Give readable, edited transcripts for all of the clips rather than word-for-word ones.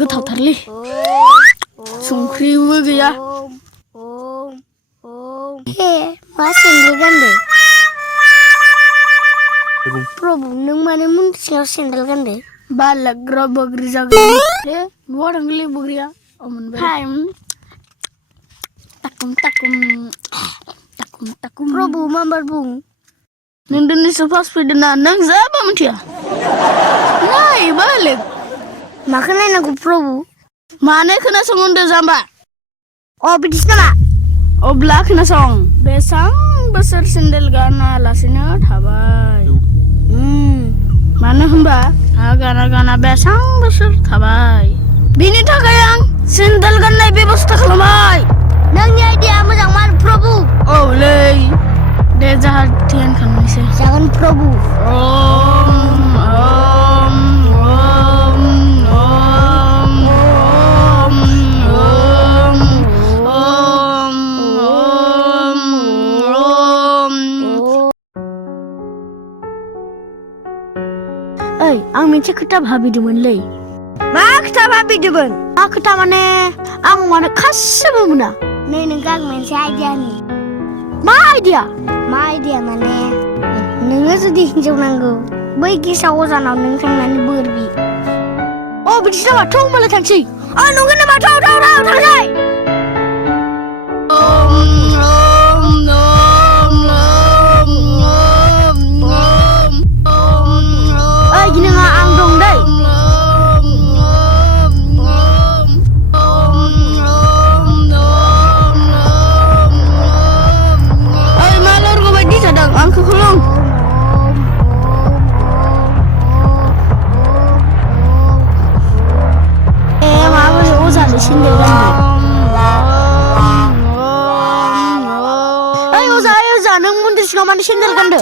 गोथावथारलै संख्रिबो गैया मा सेन्देल गानदो प्रभु नों माने मुंनि सिङाव सेन्देल गानदो बालाग्रा बग्रि जागोन बहा थांगोनलै बग्रिया मोनबाय takum प्रभु माबार बुं नों दिनैसो फार्स्ट फैदों ना नों जेबो मिथिया नाय बालेग माखौ नायनांगौ प्रभु मानो खोनासं होनदों जाम्बा बिदिसो नामा अब्ला खोनासं बेसां बोसोर सेन्देल गानालासेनो थाबाय मानो होनबा गाना बेसां बोसोर थाबाय बिनि थाखाय आं सेन्देल गाननाय बेबस्था खालामबाय नोंनि आइडिया मोजां मान प्रभु औलै दे जाहा ध्यान खालामनोसै जागोन प्रभु ओइ आं मोनसे खोथा भाबिदोंमोनलै मा खोथा भाबिदोंमोन मा खोथा माने आं माने खासेबो मोना नै नोंखौ आं मोनसे आइडियानि मा आइडिया माने नोङो जुदि हिन्जाव नांगौ बै गेसाव अजानाव नों थांनानै बोर बि बिदिसो नामा थौ होनबालाय थांसै नंगौ नामा थाव थांसै गिनाङा आं दं दै मा लरगौ बायदि जादों आंखौ खुलुम माबोरै अजानो सेन्देल गानदो अजा नों मन्दिर सिङाव मानो सेन्देल गानदो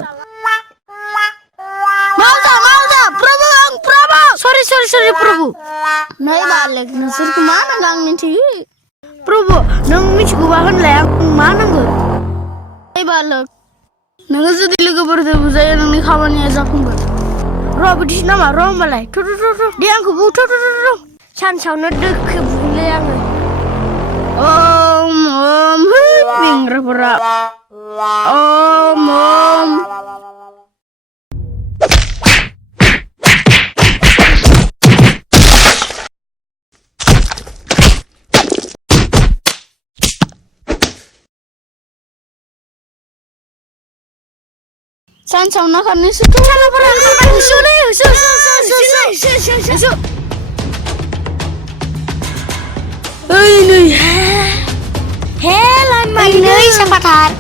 सरि प्रभु नै बालेग नोंसोरखौ मा नांगौ आं मिन्थियो प्रभु नों मिथिगौबा होनलाय आं मा नांगौ नै बालेग नोङो जुदि लोगोफोरजों बुजायो नोंनि खामानिया जाफुंगोन बिदिसो नामा होनबालाय दे आंखौ बुथ सानसेयावनो दोखो बुंलै आङो बेंग्राफोरा सानसेयावनो खारनोसै नै साफाथार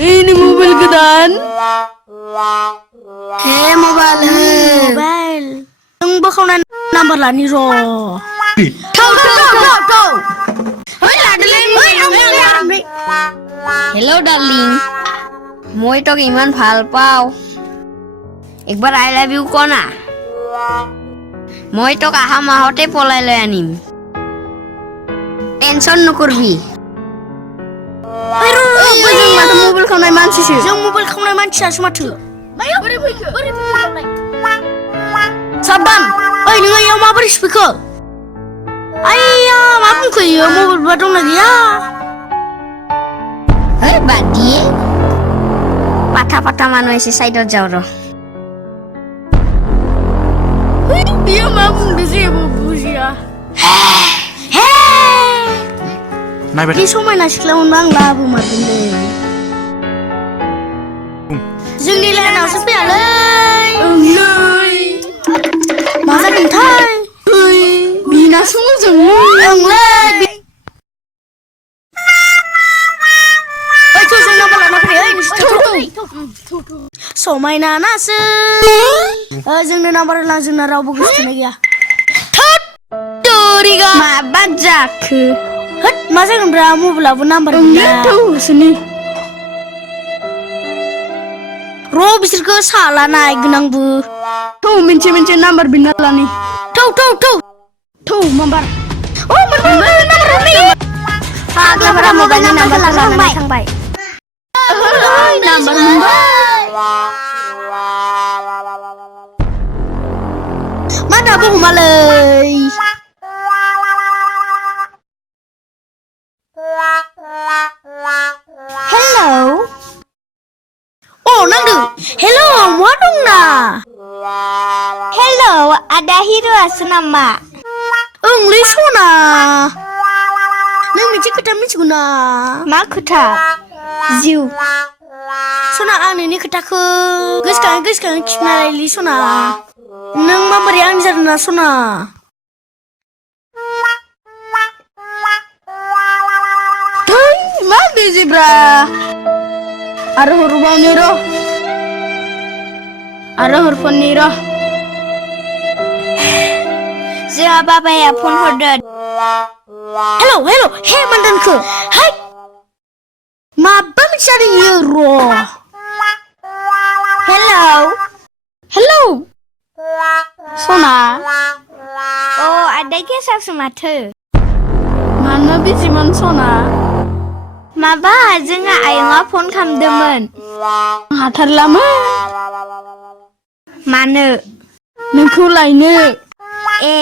ini mobil godan mobile nang bakal number lani ro tau hello darling moi tok iman ভাল পাও একবাৰ আই লাভ ইউ কনা মই তোক আহা মাহতে পলাই লৈ আনিম টেনশন নকৰবি mobil खावनाय मानसिसो जों मबाइल खावनाय मानसियासो माथो साबधान ओइ नोङो इयाव माबोरै सफैखो आइया मा बुंखो इयो मबाइलबा दंना गैया ओइ बाद দিয়ে पाथा মানুহ एसे साइडत जाव र इयो मा बुंदो जेबो बुजिया बे समायना सिख्लामोनबा आं लाबोमारगोनलै जोंनि लाइनावसो फैयालै मा जादोंथाय बिनासो मोजांलै समायना नासो जोंनो नाम्बार होलां जोंना रावबो गोसोथोनाय गैया माबा जाखो मा जागोनब्रा मबाइलाबो नाम्बार गैया बिसोरखौ साला नायगोन आंबो मोनसे नाम्बार बिना लानि थौ माबार फाग्लाफोरा मबाइलनि नाम्बारखौ लानानै थांबाय नाम्बार मोनबाय मा दाबो हमालै हेलौ oh nangdu hello मा दंना हेलौ आदा हिर'आसो नामा ओंलै सना नों मोनसे खोथा मिथिगौ ना मा खोथा जिउ सना आं नोंनि खोथाखौ गोसोखाङै खिन्थाना लायलै सना नों माबोरै आंनि जादों ना सना थै मा बिजिब्रा आरो हरबावनि र' आरो हरफोरनि र' जोंहा बाबाया फन हरदों हेलौ हे मानदानखो हाय माबा मोनसे जादों इयो र' हेलौ सना अ आदा गेसावसो माथो मानो बिजिमोन सना माबा जोंहा आयंआ फन खालामदोंमोन हाथारलामोन मानो नोंखौ लायनो ए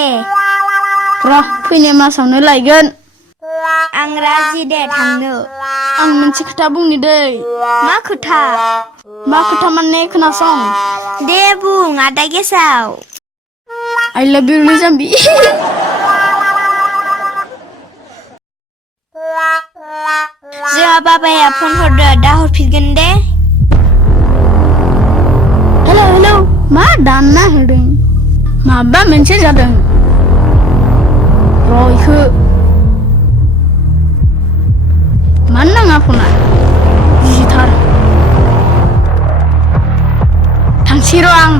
र' फैनाय मासावनो लायगोन आं राजि दे थांनो आं मोनसे खोथा बुंनि दै मा खोथा माने खोनासं दे बुं आदा गेसाव I love you जाम्बि जोंहा बाबाया फन हरदों दा हरफिनगोन दे हेलौ मा दानना होदों माबा मोनसे जादों र' इखो मानो नाङा फना बुजिथार थांसै र' आं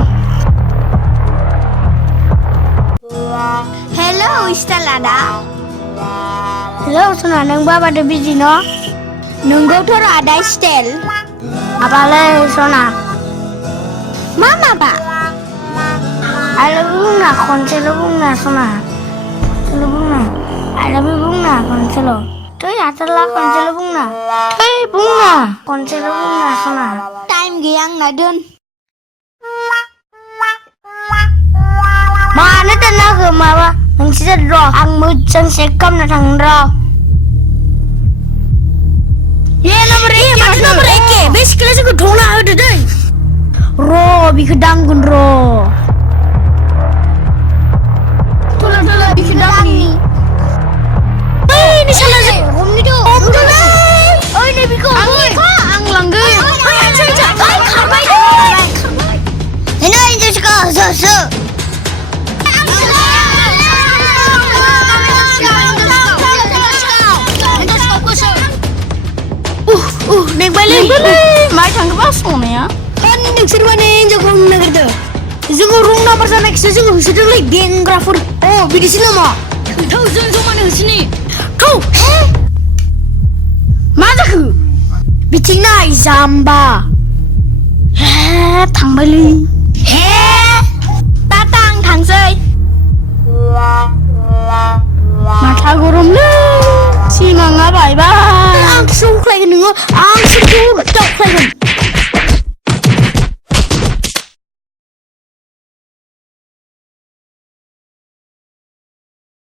हेलौ स्टाइल आदा हेलौ सना नों बाबादो बिजि न नोंगौथ' आदा स्टाइल माबालै सना मा माबा आरो बुंना खनसेल' बुंना सना खनसेल' बुंना आरो बुंना खनसेल' थै हाथारला खनसेल' बुंना थै बुंना खनसेल' बुंना सना टाइम गैया आंना दोन मानो दाननांगौ माबा मोनसे जादों र' आं मोजां चेक खालामनो थांगोन र' नम्बर एके बे सिख्लाया जोंखौ धना होदो दै र' बिखौ दांगोन र' बिखौ दांनि नै साला हमदोलै ओइ नै बिखौ आं लांगोन खारबाय नै जसिका होसो नेंबायलै माय थांखोबा सनाया नोंसोर माने हिन्जावखौ हमनो नागिरदों जोङो रं नाम्बार जानायखौसो जोङो होसोदोंलै गेंग्राफोर बिदिसो नामा थौ जों जमानो होसोनि थौ मा जाखो बिथिं नाय जाम्बा हे थांबायलै हे टाटा आं थांसै माथा गरमलै सिमाङा बायबाय आंसो उख्लायगोन नोङो आंसो दावख्लायगोन